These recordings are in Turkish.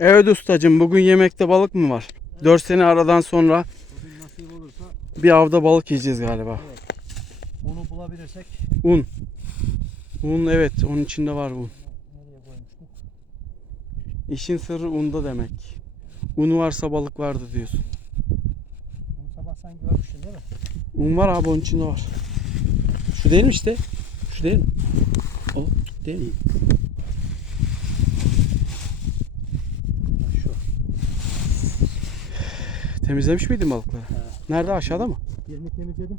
Evet ustacığım bugün yemekte balık mı var? 4 sene aradan sonra Bugün nasip olursa bir avda balık yiyeceğiz galiba. onu bulabilirsek Un. Un evet onun içinde var un. İşin sırrı unda demek. Un varsa balık vardı diyorsun. Bunu sabah sen görmüştün değil mi? Un var abi onun içinde var. Şu değil mi işte? Şu değil mi? O değil mi? Ha, şu. Temizlemiş miydin balıkları? He. Nerede aşağıda mı? Birini temizledim.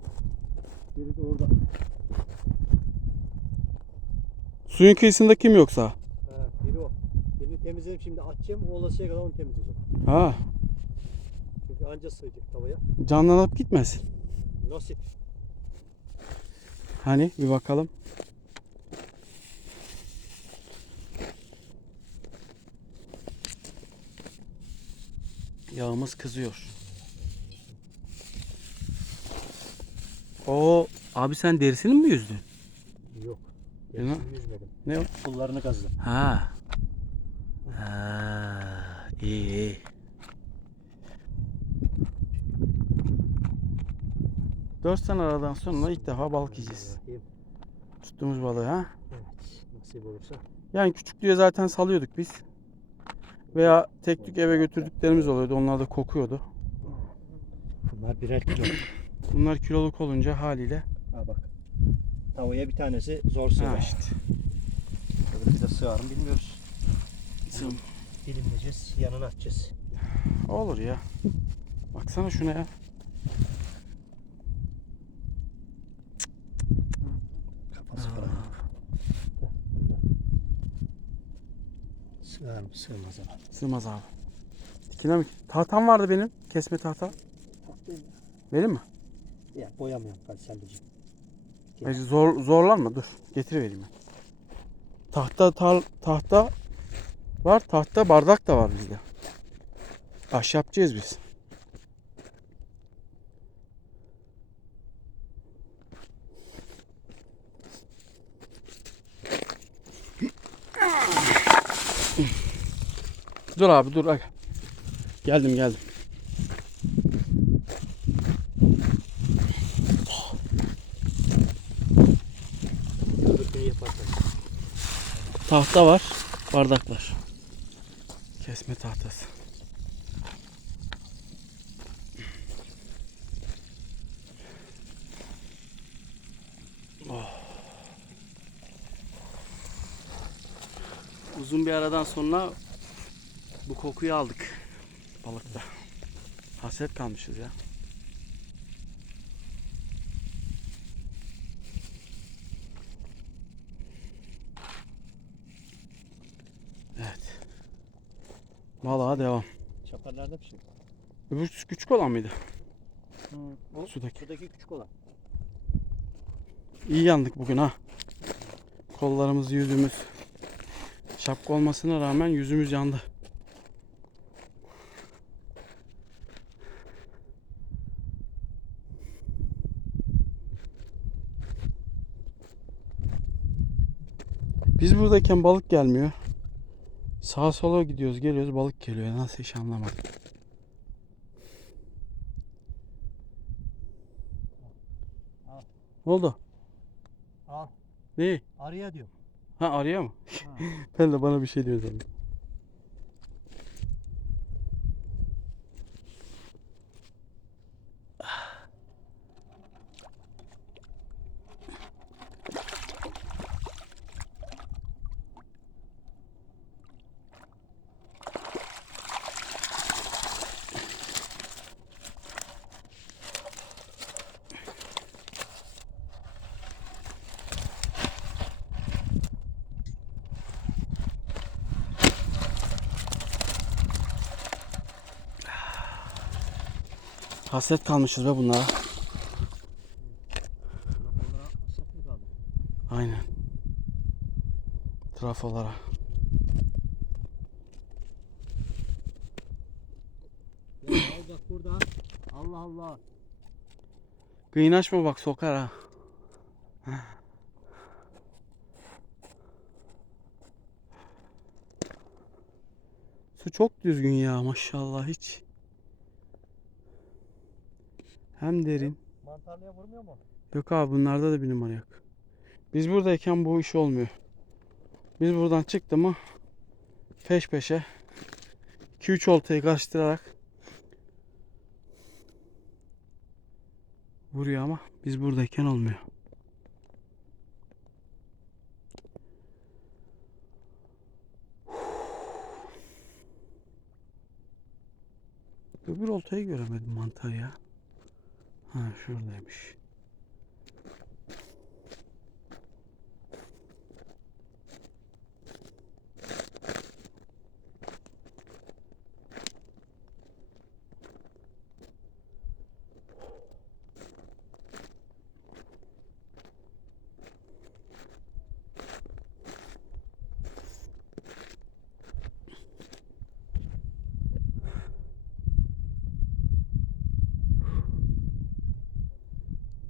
Biri de orada. Suyun kıyısında kim yoksa? Ha, biri o. Birini temizledim şimdi açacağım. O olasıya kadar onu temizleyeceğim. Ha, Çünkü anca sığacak tavaya. canlanıp gitmesin. Nasip. Hani bir bakalım. Yağımız kızıyor. O abi sen derisini mi yüzdün? Yok. Ne? Gerisini yüzmedim. Ne o? Pullarını kazdım. Ha. Ha, iyi iyi. Dört sene aradan sonra ilk defa balık yiyeceğiz. Tuttuğumuz balığı ha. Evet. Nasip olursa. Yani küçüklüğe zaten salıyorduk biz. Veya tek tük eve götürdüklerimiz oluyordu. Onlar da kokuyordu. Bunlar birer kilo. Bunlar kiloluk olunca haliyle ha bak. Tavaya bir tanesi zor ha sığar. işte. Öbürü de sığar mı bilmiyoruz. Sığm- Dilimleyeceğiz. Yanına atacağız. Olur ya. Baksana şuna ya. Kafası falan. Sığar mı sığmaz ama. Sığmaz abi. Dikine mi? Tahtam vardı benim. Kesme tahta. Vereyim mi? Ya boyamıyorum Kayserlici. Ay, Zor, zorlanma dur. Getirivereyim ben. Tahta tar, tahta var. Tahta bardak da var bizde. Ahşapçıyız biz. Dur abi dur. Geldim geldim. Tahta var, bardak var. Kesme tahtası. Oh. Uzun bir aradan sonra bu kokuyu aldık balıkta. Hasret kalmışız ya. Evet. Vallahi devam. Çapar nerede pişiyor? Öbür küçük olan mıydı? O Sudaki. sudaki küçük olan. İyi yandık bugün ha. Kollarımız, yüzümüz. Şapka olmasına rağmen yüzümüz yandı. Biz buradayken balık gelmiyor. Sağa sola gidiyoruz, geliyoruz balık geliyor. Nasıl iş anlamadım. Ne oldu? Al. Ne? Arıya diyorum. Ha arıyor mu? Ha. Ben de bana bir şey diyor sandım. Hasret kalmışız be bunlara. Mı? Aynen. Trafolara. Bak burada. Allah Allah. Kıynaşma bak sokar ha. Su çok düzgün ya maşallah hiç. Hem derin. Mantarlıya vurmuyor mu? Yok abi bunlarda da bir numara yok. Biz buradayken bu iş olmuyor. Biz buradan çıktı mı peş peşe 2-3 oltayı karıştırarak vuruyor ama biz buradayken olmuyor. Öbür oltayı göremedim mantar ya. Ha şuradaymış.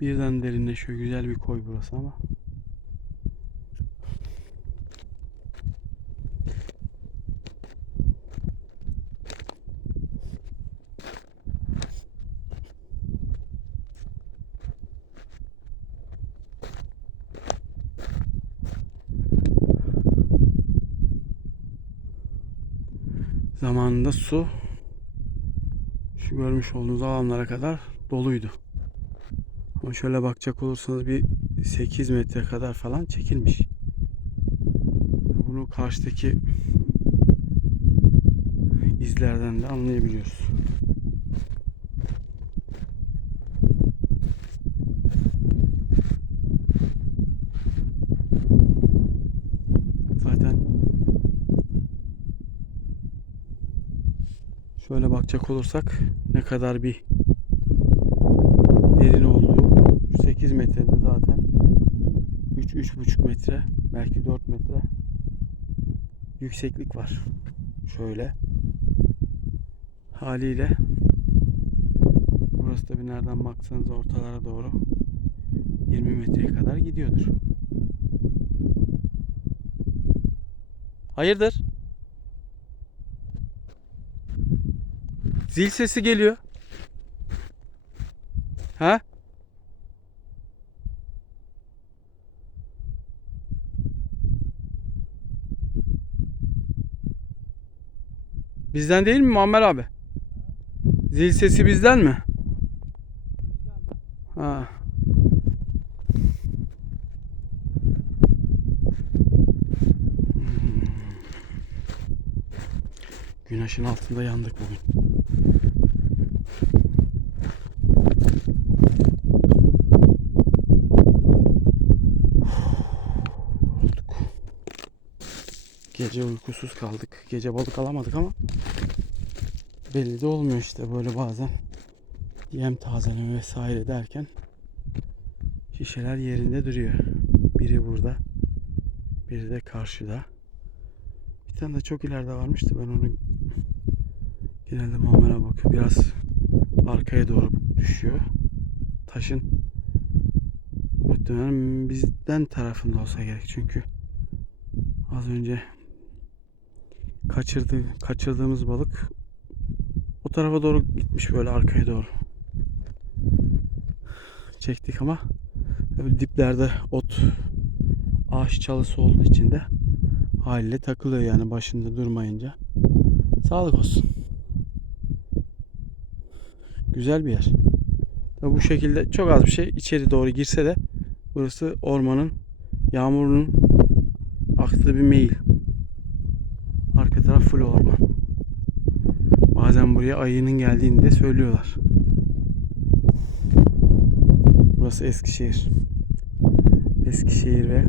Birden derinleşiyor. Güzel bir koy burası ama. Zamanında su şu görmüş olduğunuz alanlara kadar doluydu. Ama şöyle bakacak olursanız bir 8 metre kadar falan çekilmiş. Bunu karşıdaki izlerden de anlayabiliyoruz. Zaten şöyle bakacak olursak ne kadar bir derin olduğu 8 metrede zaten 3-3,5 metre belki 4 metre yükseklik var. Şöyle haliyle burası da bir nereden baksanız ortalara doğru 20 metreye kadar gidiyordur. Hayırdır? Zil sesi geliyor. Ha? Bizden değil mi Muammer abi? Zil sesi bizden mi? Ha. Hmm. Güneşin altında yandık bugün. Gece uykusuz kaldık. Gece balık alamadık ama belli de olmuyor işte böyle bazen yem tazeleme vesaire derken şişeler yerinde duruyor. Biri burada, biri de karşıda. Bir tane de çok ileride varmıştı ben onu genelde Muammer'e bakıyor. Biraz arkaya doğru düşüyor. Taşın muhtemelen bizden tarafında olsa gerek çünkü az önce kaçırdı, kaçırdığımız balık o tarafa doğru gitmiş böyle arkaya doğru. Çektik ama diplerde ot ağaç çalısı olduğu için de haliyle takılıyor yani başında durmayınca. Sağlık olsun. Güzel bir yer. Tabii bu şekilde çok az bir şey içeri doğru girse de burası ormanın yağmurun aktığı bir meyil. Taraf full orman. Bazen buraya ayının geldiğini de söylüyorlar. Burası Eskişehir. Eskişehir ve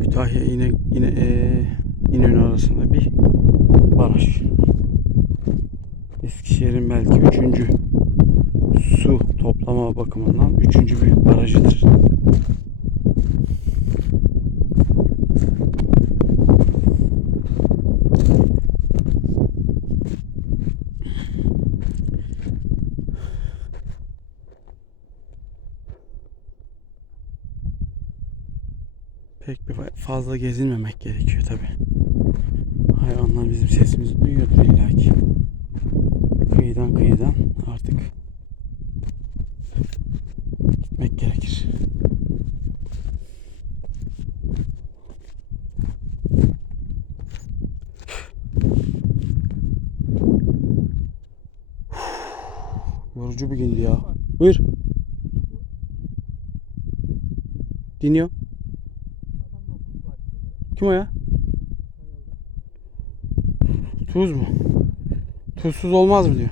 Kütahya yine yine e, İnönü arasında bir baraj. Eskişehir'in belki üçüncü su toplama bakımından üçüncü büyük barajıdır. pek bir fazla gezinmemek gerekiyor tabi. Hayvanlar bizim sesimizi duyuyordur illaki. Kıyıdan kıyıdan artık gitmek gerekir. Yorucu bir gündü ya. Buyur. Dinliyor. Kim o ya? Tuz mu? Tuzsuz olmaz mı diyor.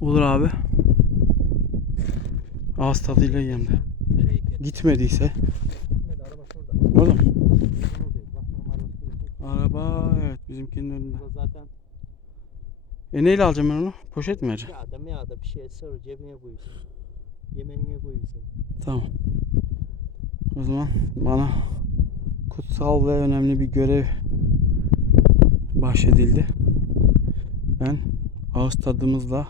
Olur abi. Ağız tadıyla yiyeyim de. Gitmediyse. Orada mı? Araba evet bizimkinin önünde. Zaten E neyle alacağım ben onu? Poşet mi vereceğim? ya da ya da bir şey sır cebine koyuyorsun. Yemenine koyuyorsun. Tamam. O zaman bana kutsal ve önemli bir görev bahşedildi. Ben ağız tadımızla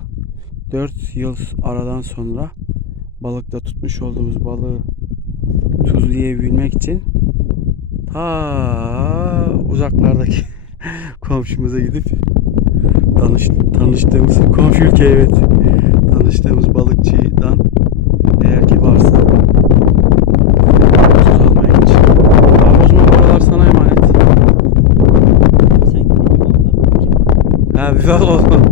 4 yıl aradan sonra balıkta tutmuş olduğumuz balığı tuzlayabilmek için ta uzaklardaki komşumuza gidip tanış, tanıştığımız komşu ülke evet tanıştığımız balıkçıdan eğer ki varsa tuz almaya. Abi o zaman buralar sana emanet. Sen Ha bir bak o zaman.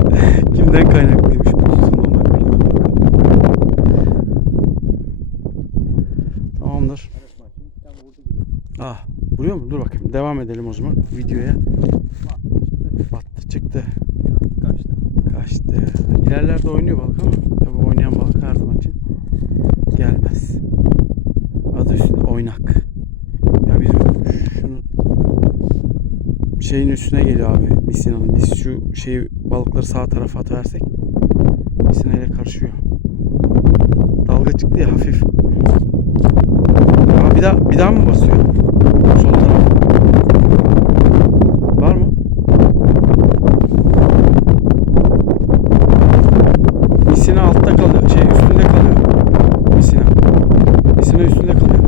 Kimden kaynaklıymış bu tutulma. Tamamdır. Ah vuruyor mu? Dur bakayım. Devam edelim o zaman videoya. Battı çıktı. Kaçtı. Kaçtı. İlerlerde oynuyor balık ama tabii oynayan balık her zaman için gelmez. Adı üstünde oynak. Ya bizim şunu şeyin üstüne geliyor abi misinanın. Biz şu şey balıkları sağ tarafa atıversek misina ile karışıyor. Dalga çıktı ya hafif. Ama bir daha bir daha mı basıyor? Soldan. Var mı? Misina altta kalıyor. Şey üstünde kalıyor. Misina. Misina üstünde kalıyor.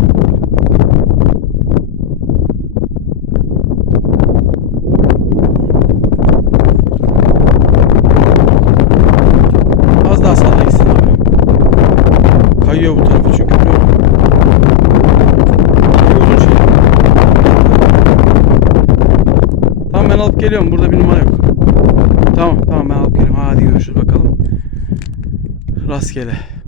Az daha salla gitsin abi. Kayıyor bu tarafı çünkü biliyorum. İki uzun şey. Tamam ben alıp geliyorum. Burada bir numara yok. Tamam tamam ben alıp geliyorum. Hadi görüşürüz bakalım. Rastgele.